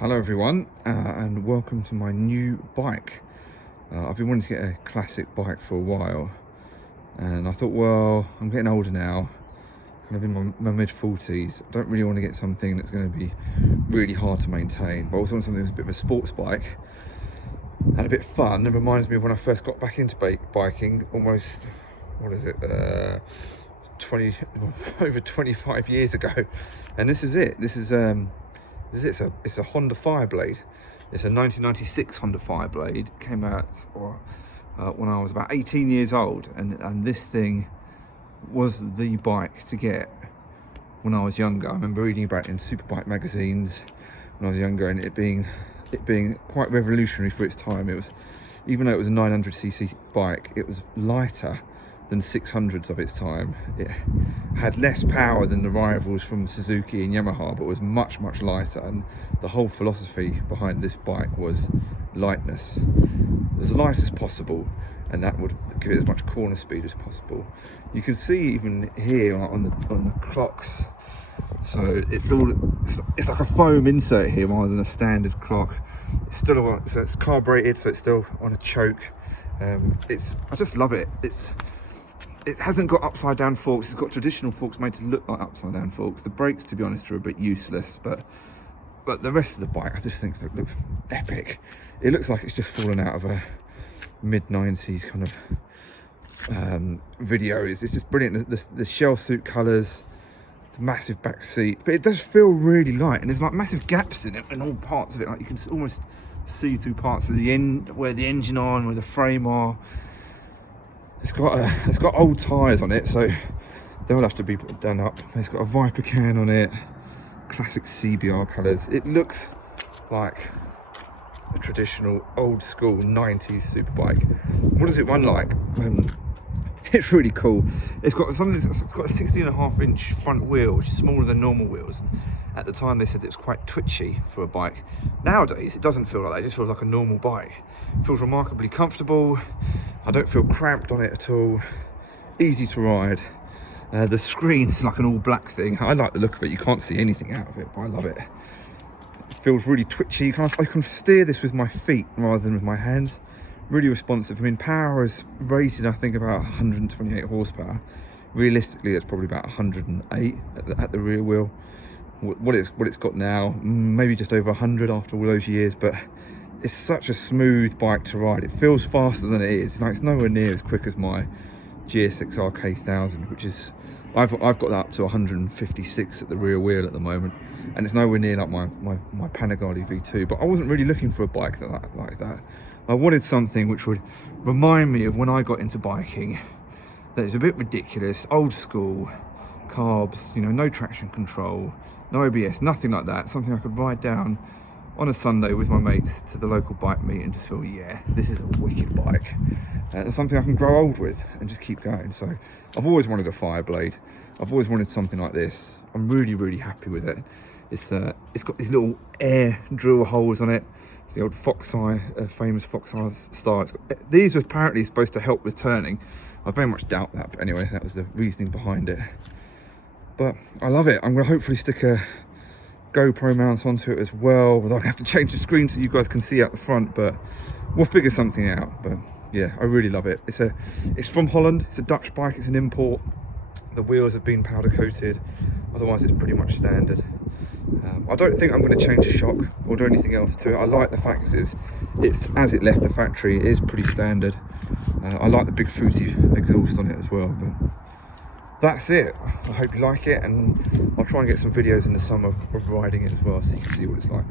Hello everyone, and welcome to my new bike. I've been wanting to get a classic bike for a while, and I thought, well, I'm getting older now, kind of in my mid-40s. I don't really want to get something that's going to be really hard to maintain, but I also want something that's a bit of a sports bike and a bit fun. It reminds me of when I first got back into biking almost, what is it, over 25 years ago, and this is it. It's a Honda FireBlade. It's a 1996 Honda FireBlade. It came out when I was about 18 years old, and this thing was the bike to get when I was younger. I remember reading about it in superbike magazines when I was younger, and it being quite revolutionary for its time. It was, even though it was a 900cc bike, it was lighter than 600s of its time. It had less power than the rivals from Suzuki and Yamaha, but was much lighter, and the whole philosophy behind this bike was lightness, as light as possible, and that would give it as much corner speed as possible. You can see even here on the clocks, so it's like a foam insert here rather than a standard clock. It's still so it's carbureted, so it's still on a choke. I just love it. It hasn't got upside down forks. It's got traditional forks made to look like upside down forks. The brakes, to be honest, are a bit useless, but the rest of the bike, I just think it looks epic. It looks like it's just fallen out of a mid-90s kind of video. It's just brilliant. The shell suit colours, the massive back seat, but it does feel really light, and there's like massive gaps in it in all parts of it. Like you can almost see through parts of the end where the engine are and where the frame are. It's got old tyres on it, so they'll have to be done up. It's got a Viper can on it, classic CBR colours. It looks like a traditional old school 90s superbike. What does it run like? It's really cool. It's got a 16.5-inch front wheel, which is smaller than normal wheels. At the time they said it was quite twitchy for a bike. Nowadays it doesn't feel like that. It just feels like a normal bike. It feels remarkably comfortable. I don't feel cramped on it at all. Easy to ride. The screen is like an all black thing. I like the look of it. You can't see anything out of it, but I love it. It feels really twitchy. I can steer this with my feet rather than with my hands. Really responsive. I mean, power is rated, I think, about 128 horsepower. Realistically, it's probably about 108 at the rear wheel. What it's got now, maybe just over 100 after all those years, but it's such a smooth bike to ride. It feels faster than it is. Like, it's nowhere near as quick as my GSX-R K1000, which is, I've got that up to 156 at the rear wheel at the moment, and it's nowhere near like my Panigale V2. But I wasn't really looking for a bike like that. I wanted something which would remind me of when I got into biking, that is a bit ridiculous, old school, carbs, you know, no traction control, no ABS, nothing like that. Something I could ride down on a Sunday with my mates to the local bike meet and just feel, yeah, this is a wicked bike. And something I can grow old with and just keep going. So I've always wanted a FireBlade. I've always wanted something like this. I'm really happy with it. It's got these little air drill holes on it. It's the old fox eye, famous fox eye style. These were apparently supposed to help with turning. I very much doubt that, but anyway, that was the reasoning behind it. But I love it. I'm going to hopefully stick a GoPro mount onto it as well, although I have to change the screen so you guys can see out the front, but we'll figure something out. But yeah, I really love it. It's from Holland. It's a Dutch bike. It's an import. The wheels have been powder coated, otherwise it's pretty much standard. I don't think I'm going to change the shock or do anything else to it. I like the fact it's as it left the factory. It is pretty standard. I like the big Fuji exhaust on it as well. But that's it. I hope you like it, and I'll try and get some videos in the summer of riding it as well, so you can see what it's like.